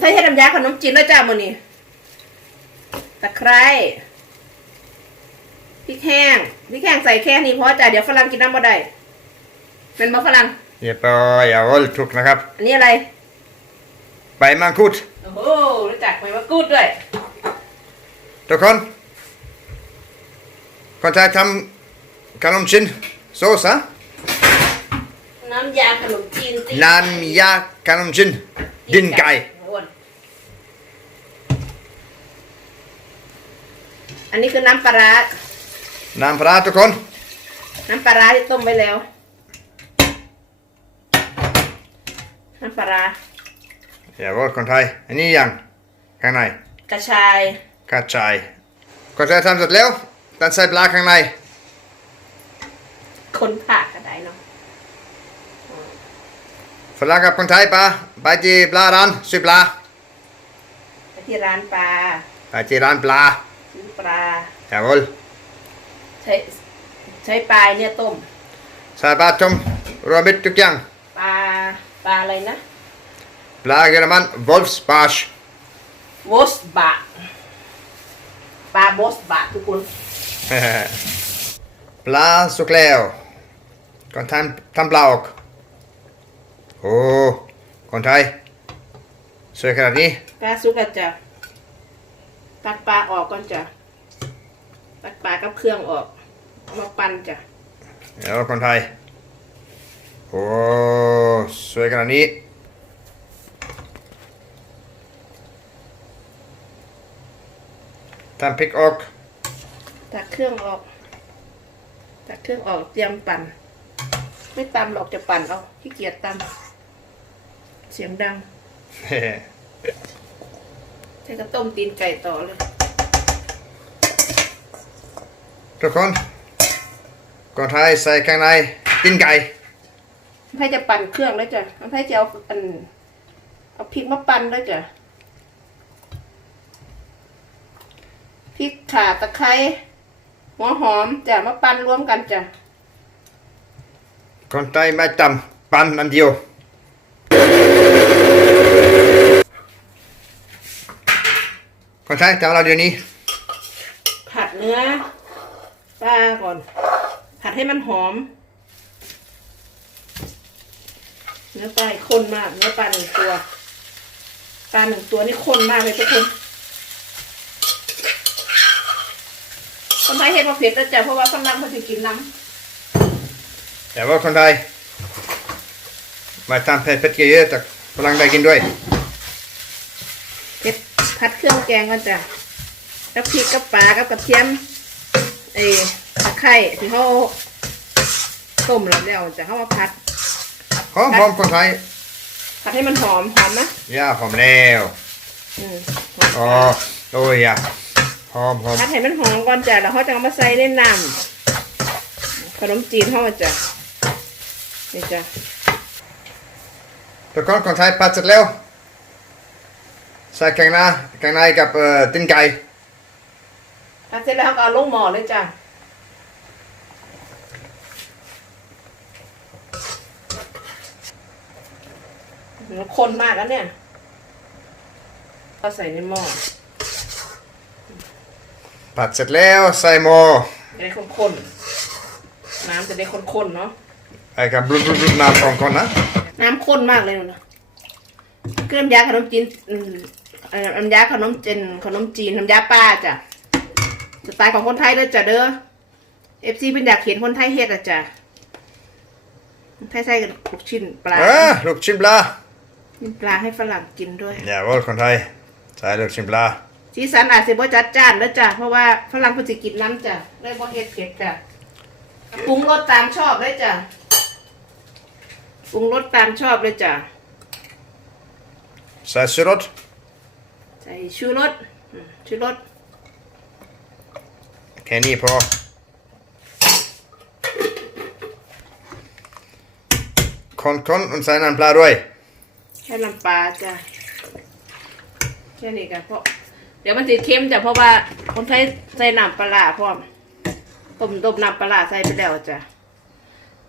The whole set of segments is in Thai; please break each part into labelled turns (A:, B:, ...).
A: ใส่เฮ็ดน้ำยาขนมจีนแล้วจ้ามื้อนี้ตะไคร้พริกแห้งพริกแห้งใส่แค่นี้พอจ้ะเดี๋ยวฝรั่งกินน้ำบ่ได้เป็นบ่ฝรั่ง
B: เรียบร้อยเอาวถูกนะครับ
A: อันนี้อะไร
B: ใบมังคุด
A: โอ้โหรู้จักใบมะกรูดด้วย
B: ทุกคนคนไทยทำขนมจีนโซสฮะ
A: น้ำยาขนมจีนสิ
B: น้ำยาขนมจีนดินไก่
A: อ้วนอันนี้คือน้ำปลาร้า
B: น้ำปลาร้าทุกคน
A: น้ำปลาร้าที่ต้มไว้แล้ว น้ำปลาร้า
B: อย่าว่าคนไทย อันนี้ยังข้างใน
A: กระชาย
B: กระจายคนไทยทำเสร็จแล้วตัดใส่ปลาข้างใน
A: คนผ่าก็ได้เนาะ
B: ฝรั่งกับคนไทยปลาไปที่ปลาร้านซื้อปลา
A: ไปที่ร้านปลา
B: ไปที่ร้านปลา
A: ซื้อ ปลา
B: อย่าว่า
A: ใช้ใช้ปลายเนี่ยต้ม
B: ใส่ปลาต้มรวมมิตรทุกอย่าง
A: ปลาปลาอะไรนะ
B: ปลาเยอรมัน Wolfsbarsch
A: โวสบะปลาโบสบะทุกคน
B: ปลาสุกแล้วก่อนทำทำปลาออกโอ้คนไทยสวยขนาดนี้
A: ปลาซุกอะจ้ะตักปลาออกก่อนจ้ะ ตักปลากับเครื่องออกเอามาปั่นจ้ะ
B: แล้วคนไทย โอ้สวยขนาดนี้ทำพริกออก
A: ตักเครื่องออก ตักเครื่องออกเตรียมปั่น ไม่ตำหรอกจะปั่นเอาขี้เกียจตำเสียงดังใช้กระต้มตีนไก่ต่อเลย
B: ทุกคนคนไทยใส่ข้างในตีนไก่
A: ให้จะปั่นเครื่องแล้วจ้ะให้จะเอาอันเอาพริกมาปั่นแล้วจ้ะพริกข่าตะไคร้หัวหอมจ้ะมาปั่นรวมกันจ้ะ
B: คนไทยไม่จำปันอันเดียวคนไทยทำอะไรเดี๋ยวนี้
A: ผัดเนื้อ ปลาก่อน ผัดให้มันหอม เนื้อปลาข้นมาก เนื้อปลาหนึ่งตัว ปลาหนึ่งตัวนี่ข้นมากเลยทุกคนคนไทยเห็นว่าเผ็ดแล้วจ้ะเพราะว่าฝรั่งเขาจะกินน้
B: แต่ว่าคนไทยมาทำเผ็ดเผ็ดเยอะๆแต่ฝรั่งได้กินด้วยำ
A: เผ็ดผัดเครื่องแกงก่อนจ้ะกับพริกกับปลากับกระเทียม เออตะไคร้ที่เขาต้มแล้วแล้วจะเข้ามาผัด
B: หอมหอมคนไทย
A: ผัดให้มันหอมหอมนะ
B: ย่าหอมแล้ว
A: อืม
B: อ๋อโอ้ยอะหอมหอม
A: ผัดให้มันหอมก่อนจ้ะแล้วเขาจะเอามาใส่ในน้ำขนมจีนเขาจ้ะนี่จ้ะ
B: ทุกคนคนไทยผัดเสร็จแล้วใส่แกงหน้าแกงในกับเอ่อตีนไก่
A: ผัดเสร็จแล้วเขาก็เอาลงหม้อเลยจ้ะมันข้นมากแล้วเนี่ยก็ใส่ในหม้อ
B: ผัดเสร็จแล้วใส่หม้อ
A: จะได้ข้นๆน้ำจะได้ข้นๆเนาะ
B: ไอ้กับบลูบลูน้ำของคนนะ
A: น้ำข้นมากเลยนะเครื่องน้ำยาขนมจีนอืมเอ่อน้ำยาขนมจีนขนมจีนน้ำยาป้าจ้ะ สไตล์ของคนไทยเลยจ้ะเด้อเอฟซีเป็นอยากเห็นคนไทยเฮ็ดอะจ้ะคนไทยใส่กับลูกชิ้นปลา
B: เออลูกชิ้นปลา
A: มีปลาให้ฝรั่งกินด้วย
B: อย่าว่าคนไทยใส่ลูกชิ้นปลา
A: สีสันอาจจะบ่จัดจ้านแล้วจ้ะเพราะว่าฝรั่งเพิ่นสิกินน้ำจ้ะเลยบ่เฮ็ดเผ็ดจ้ะปรุงรสตามชอบเลยจ้ะปรุงรสตามชอบเลยจ้ะ
B: ใส่ชูรส
A: ใส่ชูรสอืมชูรส
B: แค่นี้พอคนๆ und ใส่น้ำปลาด้วย
A: แค่น้ำปลาจ้ะแค่นี้กันเพราะเดี๋ยวมันจะเค็มจ้ะเพราะว่าคนไทยใส่น้ำปลาร้าพร้อมต้มต้มน้ำปลาร้าใส่ไปแล้วจ้ะ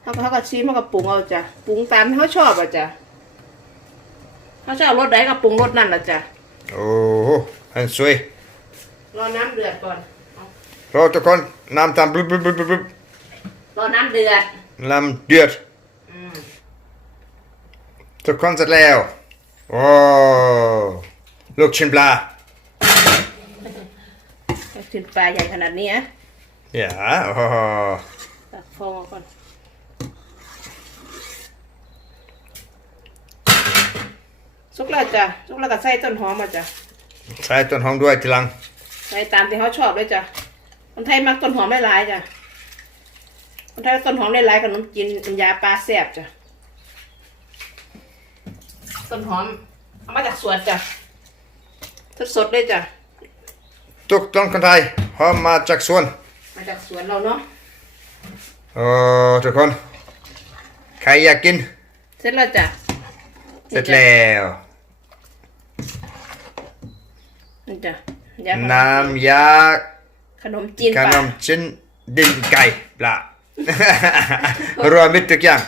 A: เขาก็เขาก็ชิมเขาก็ปรุงเอาจ้ะปรุงตามที่เขาชอบอะจ้ะเขาจะเอารสใดก็ปรุงรสนั่นละจ้ะ
B: โอ้โห很สวย
A: รอน้ำเดือดก่อน เอา
B: รอทุกคนน้ำตามบลุบลุบลุบลุบ
A: รอน้ำเดือด
B: น้ำเดือด
A: อืม
B: ทุกคนเสร็จแล้วโอ้ลูกชิ้นปลา
A: ให้ชิ้นปลาใหญ่ขนาดนี้อะ
B: อย่าโอ้โห
A: ตักฟองออกก่อนสุกแล้วจ้ะสุกแล้วก็ใส่ต้นหอมมาจ้ะ
B: ใส่ต้นหอมด้วยทีหลัง
A: ใส่ตามที่เขาชอบเลยจ้ะ คนไทยมักต้นหอมหลายๆจ้ะคนไทยต้นหอมหลายๆกับน้ำจีนน้ำยาปลาแซ่บจ้ะต้นหอมเอามาจากสวนจ้ะสดๆเลยจ้ะ
B: ทุกต้นคนไทยหอมมาจากสวน
A: มาจากสวนเราเนาะ
B: โอ้ทุกคน ใครอยากกิน
A: เสร็จแล้วจ้ะ
B: เสร็จแล้ว
A: นี่จ้ะยาขม
B: น้ำยา
A: ขนมจีน
B: ข
A: ป
B: น
A: ลาม
B: จีนดินไก่ปลารวมมิตรทุกอย่าง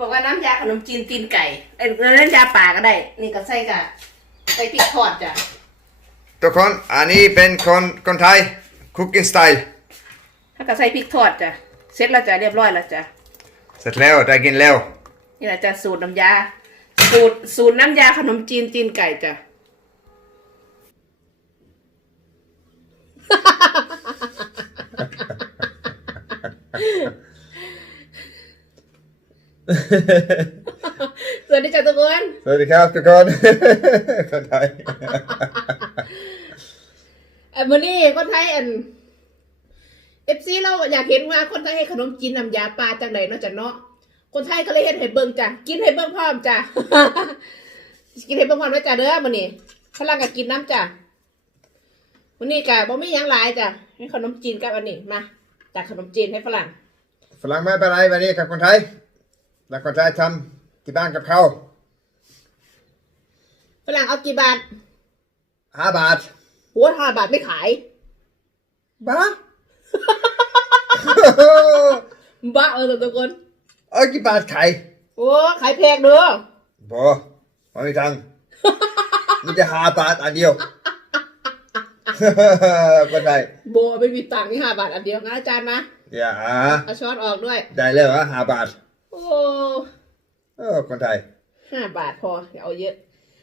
A: บอกว่าน้ำยาขนมจีนตีนไก่เอ้ยน้ำยาป่าก็ได้ นี่ก็ใส่กะใส่พริกทอดจ้ะ
B: ทุกคนอันนี้เป็นคนคนไทยคุกกิ้งสไตล์
A: ถ้าก็ใส่พริกทอดจ้ะเสร็จแล้วจ้ะเรียบร้อยแล้วจ้ะ
B: เสร็จแล้วได้กินแล้ว
A: นี่แหละจ้ะสูตรน้ำยาสูตรสูตรน้ำยาขนมจีนตีนไก่จ้ะ สวัสดีจ้ะทุกคน
B: สวัสดีครับทุกคนคนไทย
A: เอันมื้อนี้คนไทยอันเอฟซีเราอยากเห็นว่าคนไทยให้ขนมจีนน้ำยาปลาจังไดเนาะจ้ะเนาะคนไทยก็เลยเห็นให้เบิ่งจ้ะกินให้เบิ่งพร้อมจ้ะกินให้เบิ่งพร้อมนะจ้ะเด้อมื้อนี้ฝรั่งก็กินน้ำจ้ะมื้อนี้ก็บ่มีหยังหลายจ้ะ ให้ขนมจีนกับอันนี้มาจากขนมจีนให้ฝรั่ง
B: ฝรั่งไม่เป็นไรวันนี้กับคนไทย แล้วคนไทยทำที่บ้านกับเขา
A: ฝรั่งเอากี่บาท
B: ห้าบาท
A: หัวห้าบาทไม่ขาย
B: บ้า
A: บ้าเออทุกคน
B: เอากี่บาทขาย
A: โอ้ขายแพงเด้อบ
B: อไม่มีตังค์มีแต่ห้าบาทอันเดียว คนไทย
A: โบไม่มีตังค์นี่ห้าบาทอันเดียวนะอาจารย์นะ
B: อย่า
A: เอาช้อนออกด้วย
B: ได้แล้วเหรอห้าบาท
A: โอ้
B: เออคนไทย
A: ห้าบาทพออย่าเอาเยอะ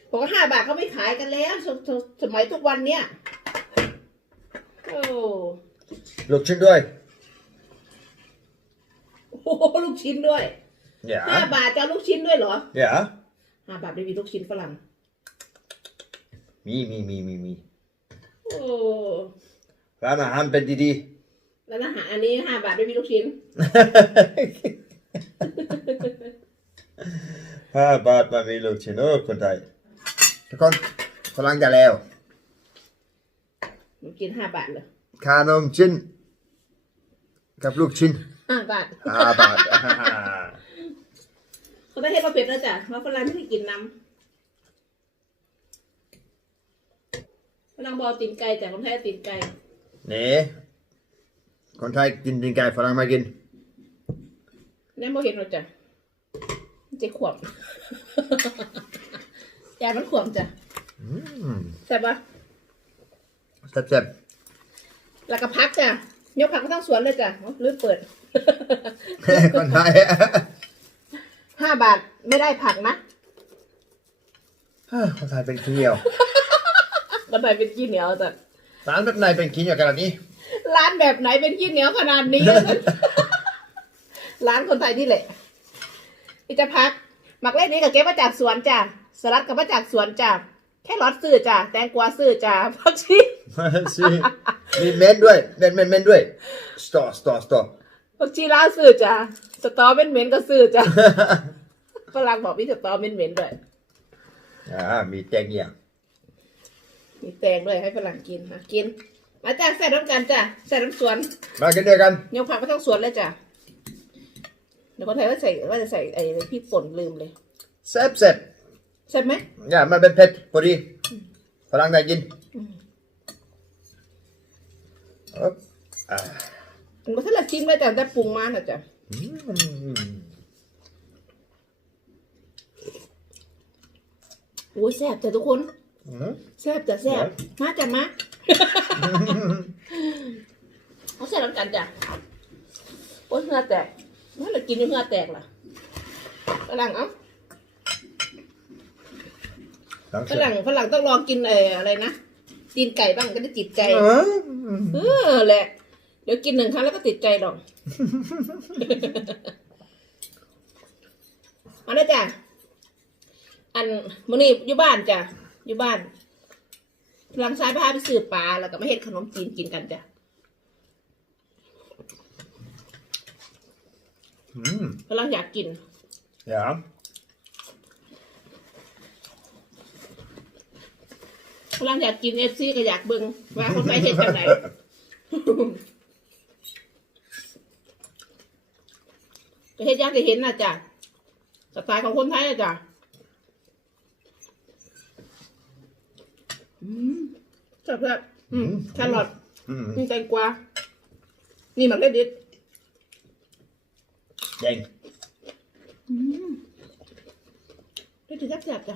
A: บอกว่าห้าบาทเขาไม่ขายกันแล้วสสสมัยทุกวันเนี้ยโอ้
B: ลูกชิ้นด้วย
A: โหลูกชิ้นด้วย
B: อย่า
A: ห้าบาทจะเอาลูกชิ้นด้วยเหรอ
B: อย่า
A: ห้าบาทไม่มีลูกชิ้นฝรั่ง
B: มีมีมีมีมี
A: โอ้
B: ร้านอาหารเป็นดี
A: แล้วอาหารอันนี้ห้าบาทไม่มีลูกชิ้น
B: ๆ ห้าบาทมามีลูกชิ้นโอ้คนไทยทุกคนฝรั่งจะแล้ว
A: ลูกชิ้นห้าบาทเลย
B: ขนมชิ้นกับลูกชิ้น
A: ห้าบาท
B: ห้าบาท
A: เขาได้ให้ประเภทแล้วจ้ะเพราะฝรั่งไม่ได้กินน้ำ ฝรั่งบอกตีนไก่แต่คนไทยเอาตีนไก่
B: นี่คนไทยกินดินไก่ฝรั่งไม่กิน
A: นั่นโมเห็นหรอกจ้ะมันจะขวบยายมันขวบจ้ะ
B: อืม
A: ใช่ปะ
B: แซ่บ
A: แล้วก็พักจ้ะยกผักก็ต้องสวนเลยจ้ะอ๋อลืมเปิด
B: ๆคนไทย
A: ห้าบาทไม่ได้ผักนะ
B: คนไทยเป็นขี้เหนียว
A: ก็ได้เป็นขี้เหนียวจ้ะ
B: ร้านแบบไหนเป็นขี้เหนียวขนาดนี้
A: ร้านแบบไหนเป็นขี้เหนียวขนาดนี้ ร้านคนไทยนี่แหละนี่จะพักหมักเล่นนี้กับเก็บมาจากสวนจ้ะสลัดกับมาจากสวนจ้ะแค่รอดซื้อจ้ะแตงกวาซื้อจ้ะพักชี
B: สิมีเมนด้วยเมนเมนเมนด้วยสตอสตอสตอ
A: ผักชีลาวซื้อจ้ะสตอเป็นเหม็นๆก็ซื้อจ้ะฝรั่งบอกมีสตอเป็นเหม็นๆด้วย
B: อ่ามีแตงเหี่ยง
A: มีแตงด้วยให้ฝรั่งกินค่ะกิน มาจ้ะใส่น้ำกันจ้ะใส่น้ำสวน
B: มากันด้วยกัน
A: ยกผักมาทั้งสวนเลยจ้ะเดี๋ยวคนไทยว่าใส่ว่าจะใส่ไอ้พริกป่นลืมเลย
B: แซ่บเสร็จ
A: ใช่ไหม
B: อย่ามันเป็นเผ็ดพอดีฝรั่งได้กินอ๊บอ่า
A: มันถ้าเราชิมเลยจ้ะแต่ปรุงมาน่ะจ้ะ
B: อืม
A: โอ้ยแซ่บจ้ะทุกคน
B: Mm.
A: แซ่บจ้ะแซ่บ
B: Ja.
A: มาจ้ะมาเอาแซ่บน้ำกันจ้ะโอ้ยเหงื่อแตกเมื่อไรกินอยู่เหงื่อแตกล่ะฝรั่งเอ้าฝ
B: Danke.
A: รั่งฝรั่งต้องลองกินเอออะไรนะตีนไก่บ้างก็ได้จิตใจ
B: Mm.
A: เออแหละ เดี๋ยวกินหนึ่งครั้งแล้วก็ติดใจหรอกมาได้อจ้ะอันมื้อนี้อยู่บ้านจ้ะ อยู่บ้านหลังซ้ายพาไปซื้อปลาแล้วก็มาเฮ็ดขนมจีนกินกันจ้ะ
B: Mm.
A: กำลังอยากกิน
B: Ja.
A: กำลังอยากกินเอฟซีก็อยากเบิ่งว่าคนไปเฮ็ดจังไหนก็เฮ็ดอยากจะเห็นนะจ้ะสไตล์ของคนไทยนะจ้ะ อืมจับแบบอืมแครอท
B: Mm.
A: มีแตงกวานี่มันได้ดิด
B: Dang.
A: อืมได้ดิดจับจับจ้ะ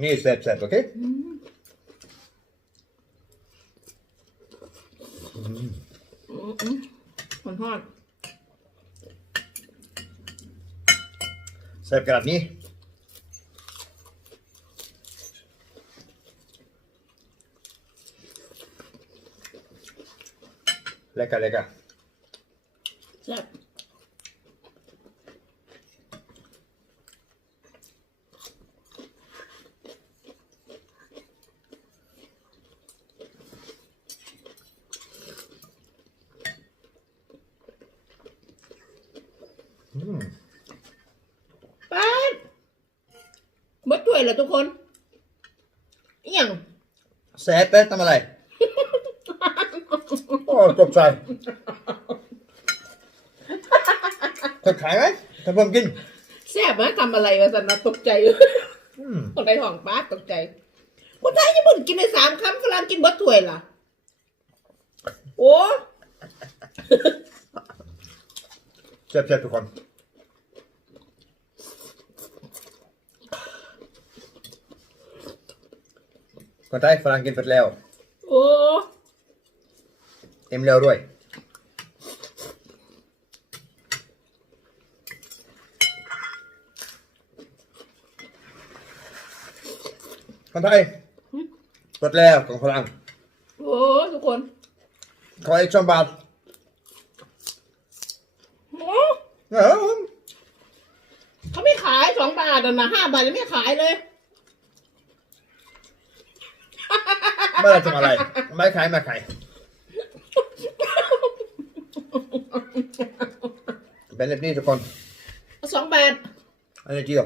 B: Ni släpp, släpp, okej?
A: อืมอืมอืมหอนทอด
B: Släpp grad ni. Läcka, läcka.
A: แซ่บ
B: Mm.
A: ป๊าดเบิดถ้วยเหรอทุกคนอหย่าง
B: Sätt, berätta med dig. Åh, stopp sig. Ta kaj mig? Ta pumpkin.
A: แซ่บนะทำอะไรวะสันนะตกใจ
B: Mm.
A: คนไทยห้องป้าดตกใจ คนไทยญี่ปุ่นกินในสามคำฝรั่งกินเบิดถ้วยล่ะ โอ้
B: Släpp, släpp du kom. Còn tay, phải ăn kinh Phật leo.
A: โอ้
B: Em leo rồi. Con tay. Phật leo, còn phải ăn.
A: โอ้ทุกคน
B: Có ít trong bát.
A: โอ้
B: Ja.
A: เขาไม่ขายสองบาทอะนะห้าบาทยังไม่ขายเลย
B: Bara till mig. Mig kaj, mig kaj. Väldigt nytt och kon.
A: สองบาท
B: Han är dyr.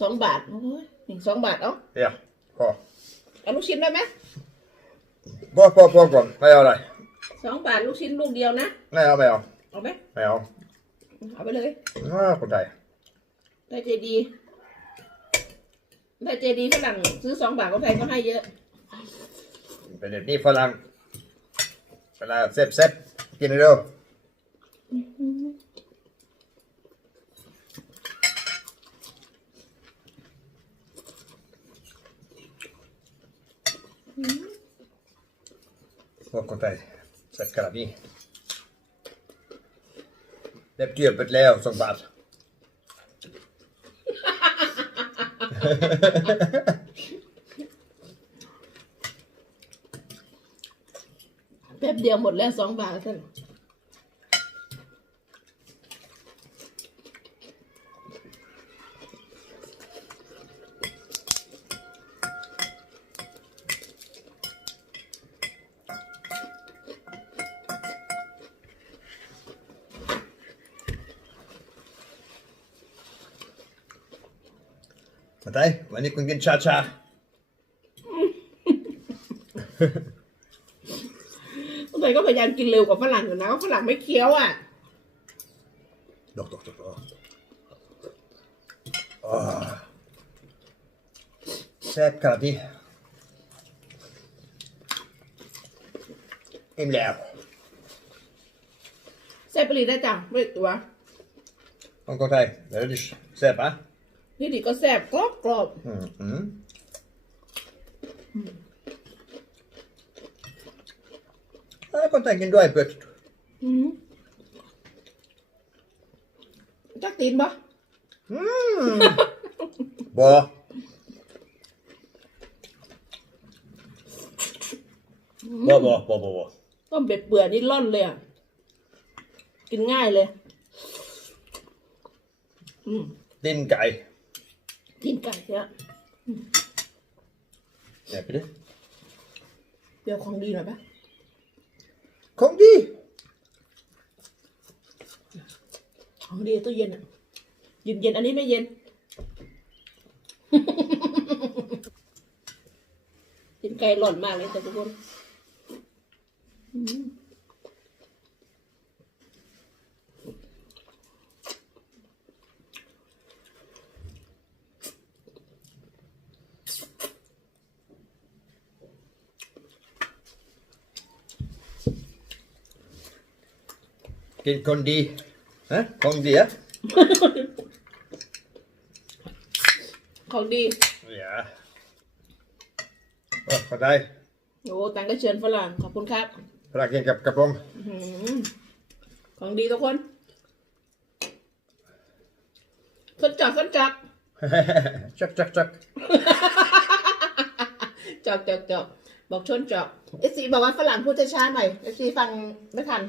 A: สองบาทโอ้ยนี่สองบาทเอ้า
B: Ja. Bra.
A: เอาลูกชิ้นได้ไหม
B: Bra, bra, bra, bra. Vad gör det?
A: สองบาทลูกชิ้นลูกเดียวนะ
B: Nej, jag med.
A: เอาไหม
B: Ja.
A: เอาไปเลย
B: Ja, på dig.
A: ได้ใจดีได้ใจดีฝรั่งซื้อสองบาทคนไทยก็ให้เยอะ
B: ก็กดไปสัตว์กระบี่เล็บเกี่ยวไป
A: แล้วสองบาทแป๊บเดียวหมดแล้วสองบาทท่าน
B: Med dig? Var ni kunde cha-cha?
A: คนไทยก็พยายามกินเร็วกว่าฝรั่งอยู่นะฝรั่งไม่เคี้ยวอะ
B: Dock, dock, dock. dock. Ah. Sätt karabin. Im leo.
A: ใส่ปลีได้จ้ะไม่ตัว
B: Kom, kom dig. Det är du. Säpp, va?
A: นี่ดิก็แซ่บกรอบกรอบ
B: Mm. Mm. Jag kan tänka du är bött.
A: อืมจักตีนปะ
B: Mm. Bra. บอบอบอบอบอ
A: ต้มเป็ดเปื่อยนี่ร่อนเลยอะ กินง่ายเลย อืม
B: ดินไก่
A: กินไก่เนี่ย
B: แย่ไปดิ
A: เปรี้ยวของดีหน่อยปะ
B: ของดี
A: ของดีตู้เย็นอะเย็นเย็นๆอันนี้ไม่เย็นกินไก่หล่อนมากเลยแต่ทุกคน
B: กินคนดีฮะของดีอะ
A: ของดี
B: Ja. Oh, voor dig.
A: โอ้ตังก็เชิญฝรั่งขอบคุณครับ
B: Vraag ik heb kapong.
A: อื้อหือของดีทุกคนส้นจอกส้นจอก
B: Tjak, tjak, tjak.
A: จอกจอกจอกบอกชนจอกเอซีบอกว่าฝรั่งพูดช้าๆหน่อยเอซีฟังไม่ทัน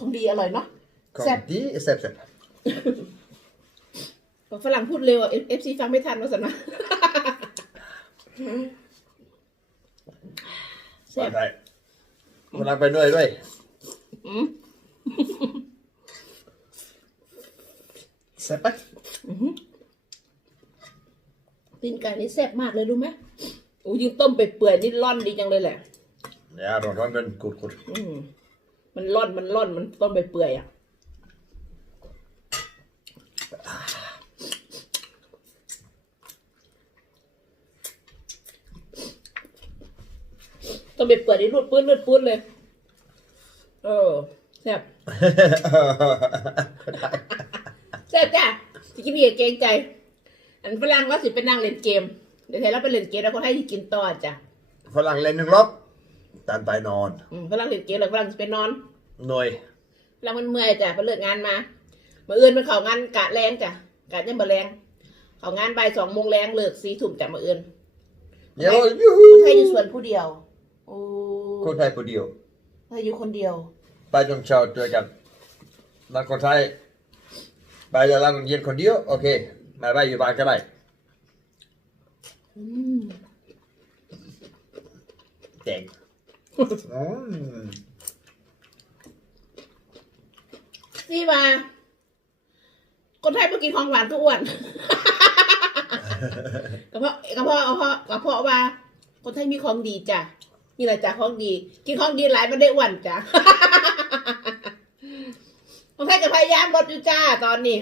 A: ของดีอร่อยเนาะ
B: Kom,
A: Zep.
B: die is zep, zep.
A: บอกฝรั่งพูดเร็วอะเอฟซีฟังไม่ทันว่าสันนะแซ่บ
B: Voor dig. Hoe lang ben je nu bij?
A: อืม
B: Zeppen?
A: ตีนไก่นี่แซ่บมากเลยรู้ไหมโอ้ยิงต้มไปเปื่อยๆนี่ร่อนดีจังเลยแหละ
B: Ja, dan dan ben ik goed, goed.
A: อืม มันร่อนมันร่อนมันต้มไปเปื่อยอะต้มไปเปื่อยนี่รูดปื้นรูดปื้นเลย เออแซ่บแซ่บจ้ะสิกินเบียร์เกรงใจ อันฝรั่งว่าสิไปนั่งเล่นเกม เดี๋ยวไทยเราไปเล่นเกมแล้วคนให้ที่กินต่อจ้ะ
B: Voor lang len nog op. Dan bij non.
A: อืมฝรั่งเล่นเกมแล้วฝรั่งจะไปนอน
B: Nooi.
A: แล้วมันเมื่อยจ้ะไปเลิกงานมาเมื่ออื่นมันเขางานกะแรงจ้ะกะยังบ่แรงเขางานบ่ายสองโมงแรงเลิกสี่ทุ่มจ้ะเมื่ออื่น
B: Ja,
A: คนไทยอยู่
B: joehoe.
A: ส่วนผู้เดียวโอ้
B: Goed, hij voor die.
A: ไทยอยู่คนเดียว
B: Bij de chow, doe ik het. Dan komt hij. Bij de lang hier kon die. Oké. Maar wij je wakker bij.
A: อืม
B: Denk. Mm.
A: นี่ ว่า คนไทยมากินของหวานก็อ้วน กระเพาะกระเพาะกระเพาะกระเพาะว่า คนไทยมีของดีจ้ะนี่แหละจ้ะของดี กินของดีหลายมันได้อ้วนจ้ะคนไทยก็พยายามลดอยู่จ้าตอนนี้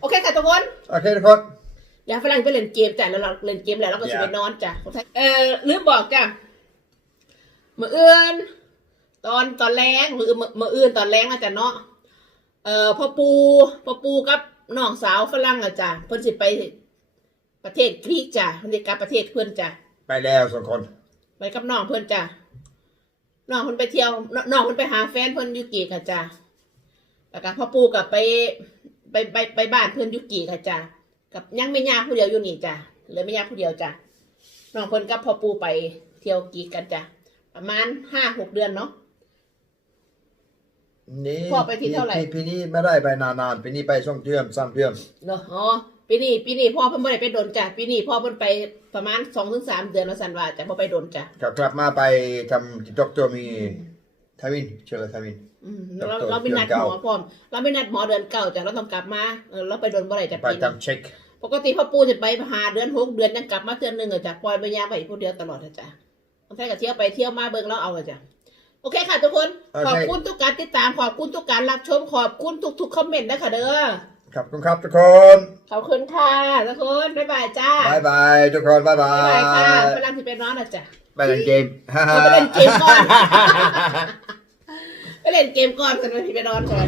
A: โอเคค่ะทุกคน
B: Oké, dat goed.
A: อย่าฝรั่งไปเล่นเกมจ้ะแล้วเราเล่นเกมแล้วเราก็จะ
B: อย่า
A: ไปนอนจ้ะคนไทยเออลืมบอกจ้ะเมื่ออื่น ตอนตอนแรงหรือเมื่อเมื่ออื่นตอนแรงอาจจะเนาะเอ่อพ่อปูพ่อปูกับน้องสาวฝรั่งอะจ้ะเพิ่นสิไปประเทศกรีกจ้ะเพิ่นสิกลับประเทศเพิ่นจ้ะ
B: Bij Leo zo'n kon.
A: ไปกับน้องเพิ่นจ้ะน้องเพิ่นไปเที่ยวน้น้องเพิ่นไปหาแฟนเพิ่นอยูกีค่ะจ้ะแล้วก็พ่อปูกับไปไปไปไปบ้านเพิ่นอยูกีค่ะจ้ะกับยังไม่ยาผู้เดียวอยู่นี่จ้ะเหลือไม่ยาผู้เดียวจ้ะน้องเพิ่นกับพ่อปูไปเที่ยวกีกันจ้ะประมาณห้าหกเดือนเนาะ
B: Nee.
A: พ่อไปที่เท่าไหร่
B: พี่นี่ไม่ได้ไปนานๆปีนี้ไปช่องเดือนสามเดือน
A: เนาะอ๋อปีนี้ปีนี้พ่อเพิ่นไม่ได้ไปโดนจ้ะปีนี้พ่อเพิ่นไปประมาณสองถึงสามเดือนแล้วสันว่าจ้ะพ่อไปโดนจ้ะ
B: ก็กลับมาไปทำด็อกเตอร์มีทาวินเชื่อทาวิน
A: อืม
B: ดอก
A: เรา
B: เตอร์
A: เราไม่นัด
B: เดือน
A: หม
B: เก้า
A: อพร้อมเราไม่นัดหมอเดือนเก่าจ้ะเราต้องกลับมาเออเราไปโดนบ่ได้จ้ะ
B: ไป
A: ปีนี้
B: ทำเช็ค
A: ปกติพ่อปูจะไปหาเดือนหกเดือนยังกลับมาเดือนหนึ่งอะจ้ะปล่อยไปยาไปผู้เดียวตลอดอะจ้ะคนไทยก็เที่ยวไปเที่ยวมาเบิ่งแล้วเอาอะจ้ะ โอเคค่ะทุกคนขอบคุณทุกการติดตามขอบคุณทุกการรับชมขอบคุณทุกๆคอมเมนต์นะคะเด้อ
B: ขอบคุณครับทุกคน
A: ขอบคุณค่ะทุกคนบ๊ายบายจ้า
B: บายบายทุกคนบายบา
A: บ๊ายบายค่ะ
B: ย
A: ฝรั่งที่เป็นน้องนะจ้ะ
B: ไปเล่นเกมฮ่าฮ่า
A: เอาไปเล่นเกมก่อน ไปเล่นเกมก่อนสันวันที่ไปนอนก่อน